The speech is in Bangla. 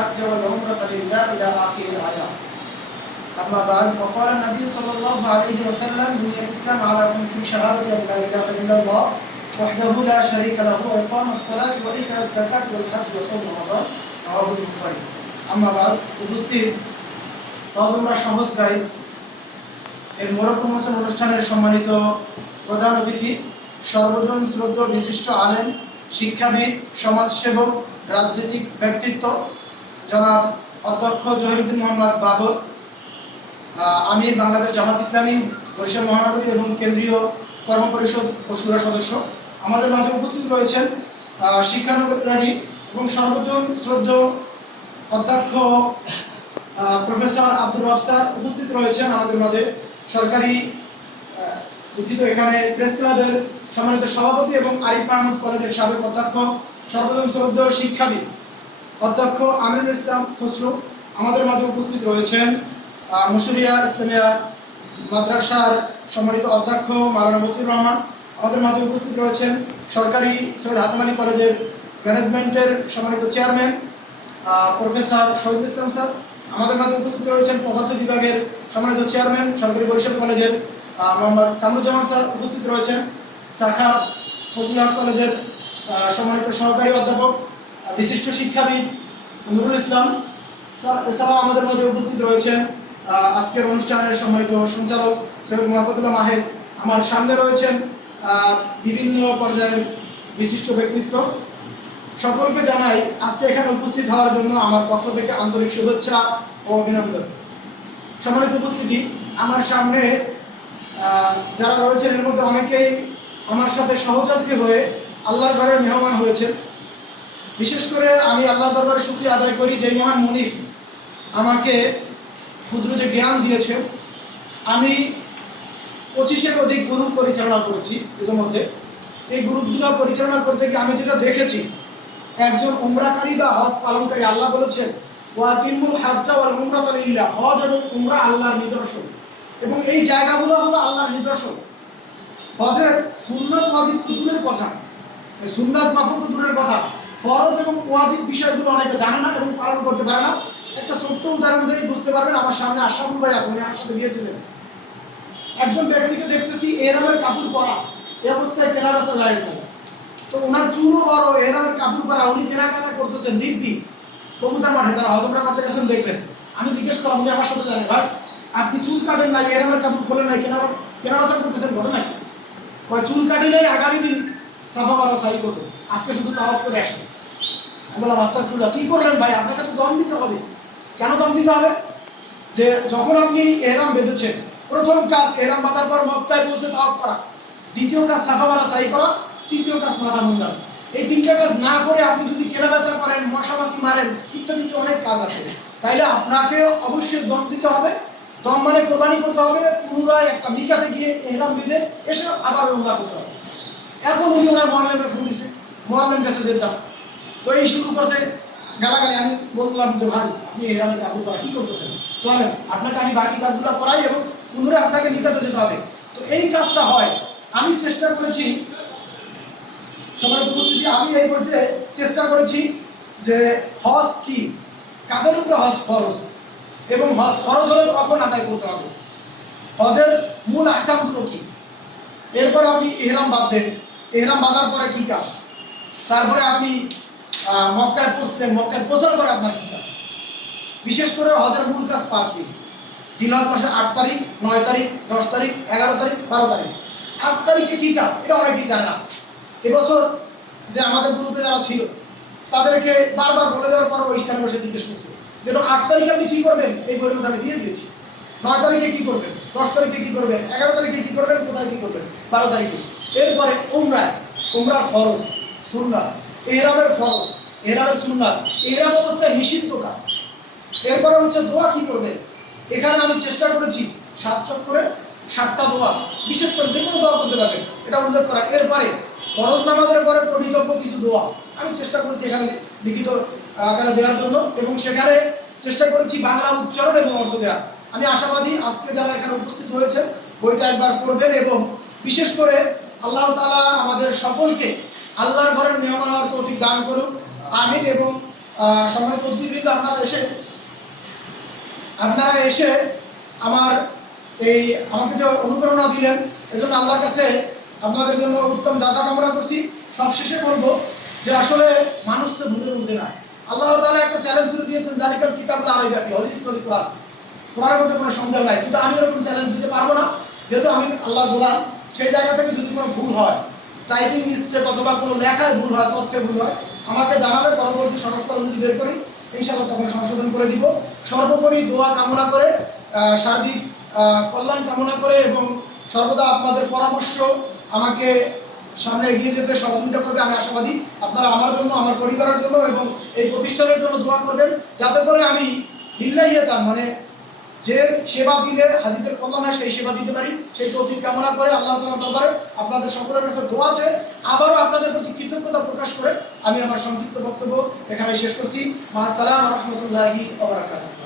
الحج والعمرة لله إلى آخر الآية أما بعد وقال النبي صلى الله عليه وسلم بني الإسلام على في شهادة أن لا إله إلا الله وحده لا شريك له وإقام الصلاة وإيتاء الزكاة والحج وصوم رمضان رواه البخاري أما بعد উপস্থিত নজমরা সহজ গাইড এর মোরক্কমোচন অনুষ্ঠানের সম্মানিত প্রধান অতিথি সর্বজন শ্রদ্ধ বিশিষ্ট আলেন শিক্ষাবিদ সমাজসেবক রাজনৈতিক ব্যক্তিত্ব জনাব অধ্যক্ষ জহিরুদ্দিন মোহাম্মদ বাবর আমির বাংলাদেশ জামাত ইসলামী বরিশাল মহানগরী এবং কেন্দ্রীয় কর্মপরিষদ সুরা সদস্য। আমাদের মাঝে উপস্থিত রয়েছেন আহ, শিক্ষানুরাগী এবং সর্বজন শ্রদ্ধ অধ্যক্ষ প্রফেসর আব্দুল রফ স্যার উপস্থিত রয়েছেন আমাদের মাঝে। সরকারি দুঃখিত এখানে প্রেস ক্লাবের সম্মানিত সভাপতি এবং আরিফ আহমদ কলেজের সাবেক অধ্যক্ষ সর্বজন শ্রদ্ধ শিক্ষাবিদ। অধ্যক্ষ আমিনুল ইসলাম খসরু আমাদের মাঝে উপস্থিত রয়েছেন। মুসুরিয়া ইসলামিয়া মাদ্রাসার সম্মানিত অধ্যক্ষ মারানা মতিউর রহমান আমাদের মাঝে উপস্থিত রয়েছেন সরকারি সৈয়দ হাতাম আলী কলেজের ম্যানেজমেন্টের সম্মানিত chairman professor Shahid Islam sir. আমাদের মাঝে উপস্থিত রয়েছেন পদার্থ বিভাগের সম্মানিত চেয়ারম্যান সরকারি বরিশাল কলেজের মোহাম্মদ কামরুজ্জামান স্যার উপস্থিত রয়েছেন। চাখা ফজলুল কলেজের সম্মানিত সহকারী অধ্যাপক বিশিষ্ট শিক্ষাবিদ নুরুল ইসলাম। এছাড়াও আমাদের মাঝে উপস্থিত রয়েছেন আজকের অনুষ্ঠানের সম্মানিত সঞ্চালক সৈয়দ মোহাম্মদুল্লাহ মাহেদ আমার সামনে রয়েছেন বিভিন্ন পর্যায়ের বিশিষ্ট ব্যক্তিত্ব। সকলকে জানাই আজকে এখানে উপস্থিত হওয়ার জন্য আমার পক্ষ থেকে আন্তরিক শুভেচ্ছা ও অভিনন্দন। সম্মানিত উপস্থিতি, আমার সামনে যারা রয়েছেন এর মধ্যে অনেকেই আমার সাথে সহযাত্রী হয়ে আল্লাহর ঘরের মেহমান হয়েছেন। বিশেষ করে আমি আল্লাহ দরবারে শুক্রিয়া আদায় করি যে মহান মনির আমাকে ক্ষুদ্র যে জ্ঞান দিয়েছে, আমি পঁচিশের অধিক গ্রুপ পরিচালনা করেছি ইতিমধ্যে। এই গ্রুপগুলো পরিচালনা করতে গিয়ে আমি যেটা দেখেছি, একজন উমরাকারী বা হজ পালনকারী, আল্লাহ বলেছেন ওয়াতিমুল হাজ্জা ওয়াল উমরাত লিল্লাহ হজ এবং উমরা আল্লাহর নিদর্শন। এবং এই জায়গাগুলো হলো আল্লাহর নিদর্শন। হজের সুন্নাত ওয়াজিব তো দূরের কথা। সুন্নাত মাফুল তো দূরের কথা। এবং ওয়াজিব বিষয়গুলো অনেকে জানে না এবং পালন করতে পারে না। একটা ছোট্ট উদাহরণ দিয়ে বুঝতে পারবেন, আমার সামনে আশাফুল ভাই আছে, উনি আমার সাথে গিয়েছিলেন। একজন ব্যক্তিকে দেখতেছি এরামের কাপড় পরা, এ অবস্থায় কেনা বেচা যায় তো ওনার চুলও বড় এরামের কাপড় পরা, উনি কেনাকাটা করতেছেন নির্দি কবুতর মাঠে, যারা হজমরা করতে গেছেন দেখবেন। আমি জিজ্ঞেস করলাম, উনি আমার সাথে জানে, ভাই, আপনি চুল কাটেন নাই এরামের কাপড় খোলেন নাই, কেনা বেচা করতেছেন ঘটনা কি? চুল কাটিলেই আগামী দিন সাফা মারা সাই করব। আজকে শুধু তাওয়াফ করে আসছে। আমি বললাম আস্তা চুলা কি করলেন ভাই? আপনাকে তো দম দিতে হবে। কেন দম দিতে হবে? যে যখন আপনি এহরাম বেঁধেছেন, প্রথম কাজ এহরাম বাঁধার পর মক্কায় পৌঁছে তাওয়াফ করা। দ্বিতীয় কাজ সাফা মারা সাই করা, তৃতীয় কাজ মাথা মুন্ডান এই তিনটা কাজ না করে আপনি যদি কেনাবেচা করেন, মশামাছি মারেন, ইত্যাদি অনেক কাজ আছে। তাইলে আপনাকে অবশ্যই দম দিতে হবে। দম মানে কোরবানি করতে হবে, পুনরায় একটা মিকাতে গিয়ে এহরাম বেঁধে এসে আবার উমরা করতে হবে। এখন উনি ওনার মোয়াল্লেমের ফোন দিছে। মোয়াল্লেম কাছে যেতাম। তো এই শুরু করছে। গালাগালি, আমি বললাম যে, ভাই, আপনি এরামের কাপড় করা কি করতেছেন? চলেন, আপনাকে আমি বাকি কাজগুলো করাই এবং পুনরায় আপনাকে নিকাতে যেতে হবে। তো এই কাজটা হয়। আমি চেষ্টা করেছি, সবার উপস্থিতি, আমি এই বলতে চেষ্টা করেছি যে হজ কি, কাদের উপরে হজ ফরজ এবং হজ ফরজ হলে কখন আদায় করতে হবে? হজের মূল আহকামগুলো কি? এরপর আপনি এহরাম বাঁধবেন। এহরাম বাঁধার পরে কি কাজ? তারপরে আপনি মক্কায় পৌঁছলেন মক্কায় পৌঁছার পরে আপনার কি কাজ? বিশেষ করে হজের মূল কাজ পাঁচ দিন। জিলাস মাসের আট তারিখ, নয় তারিখ, দশ তারিখ, এগারো তারিখ, বারো তারিখ। আট তারিখে কি কাজ? এটা অনেকেই জানে না। এবছর যে আমাদের গ্রুপে যারা ছিল, তাদেরকে বারবার বলে দেওয়ার পর ওই বসে জিজ্ঞেস করছে যেন আট তারিখে আপনি কী করবেন? এই মধ্যে আমি দিয়ে দিয়েছি। নয় তারিখে কী করবেন? দশ তারিখে কী করবেন? এগারো তারিখে কী করবেন? কোথায় কী করবেন? বারো তারিখে। এরপরে উমরায় উমরার ফরজ, সুন্নাত, এহরামের ফরজ এহরামের সুন্নাত। এহরাম অবস্থায় নিষিদ্ধ কাজ। এরপরে হচ্ছে দোয়া কি করবে? এখানে আমি চেষ্টা করেছি সাত চক্করে সাতটা দোয়া, বিশেষ করে যে কোনো দোয়া করতে পারবেন এটা উল্লেখ করা। এরপরে ফরজ নামাজের পরে পরিকল্প কিছু দোয়া। আমি চেষ্টা করেছি এখানে লিখিত আকারে দেওয়ার জন্য এবং সেখানে চেষ্টা করেছি বাংলা উচ্চারণ এবং অর্থ দেওয়া। আমি আশাবাদী আজকে যারা এখানে উপস্থিত হয়েছেন, বইটা একবার করবেন এবং বিশেষ করে আল্লাহ তালা আমাদের সকলকে আল্লাহর ঘরের মেহমান হওয়ার তৌফিক দান করুক। আমিন এবং সম্মানিত অতিথিবৃন্দ, আপনারা এসে আপনারা এসে আমার এই, আমাকে যে অনুপ্রেরণা দিলেন, এজন্য আল্লাহর কাছে আপনাদের জন্য উত্তম যা যাচা কামনা করছি, সবশেষে বলব যে আসলে মানুষ তো ভুলের মধ্যে না। আল্লাহ তাআলা একটা চ্যালেঞ্জ শুরু দিয়েছেন, জালিকাল কিতাব আলাই ব্যাপী হদিস নদী কোরআন। কোরআনের মধ্যে কোনো সন্দেহ নাই, কিন্তু আমি ওরকম চ্যালেঞ্জ দিতে পারব না, যেহেতু আমি আল্লাহর গোলাম, সেই জায়গা থেকে যদি কোনো ভুল হয় টাইপিং মিস্টেক অথবা কোনো লেখায় ভুল হয়, তথ্যে ভুল হয় আমাকে জানালে পরবর্তী সংস্করণ যদি বের করি, ইনশাআল্লাহ তখন সংশোধন করে দিব। সর্বোপরি দোয়া কামনা করে সার্বিক কল্যাণ কামনা করে এবং সর্বদা আপনাদের পরামর্শ আমাকে সামনে এগিয়ে যেতে সহযোগিতা করবে, আমি আশাবাদী। আপনারা আমার জন্য, আমার পরিবারের জন্য এবং এই প্রতিষ্ঠানের জন্য দোয়া করবেন, যাতে করে আমি লিল্লাহিয়াতান মানে যে সেবা দিলে হাজিদের কল্যাণ হয়, সেই সেবা দিতে পারি। সেই তৌফিক কামনা করে আল্লাহ তোমার দরবারে আপনাদের সকলের কাছে দোয়া আছে। আবারও আপনাদের প্রতি কৃতজ্ঞতা প্রকাশ করে আমি আমার সংক্ষিপ্ত বক্তব্য এখানে শেষ করছি। মা সালাম রহমতুল্লাহি ওয়া বারাকাতুহু।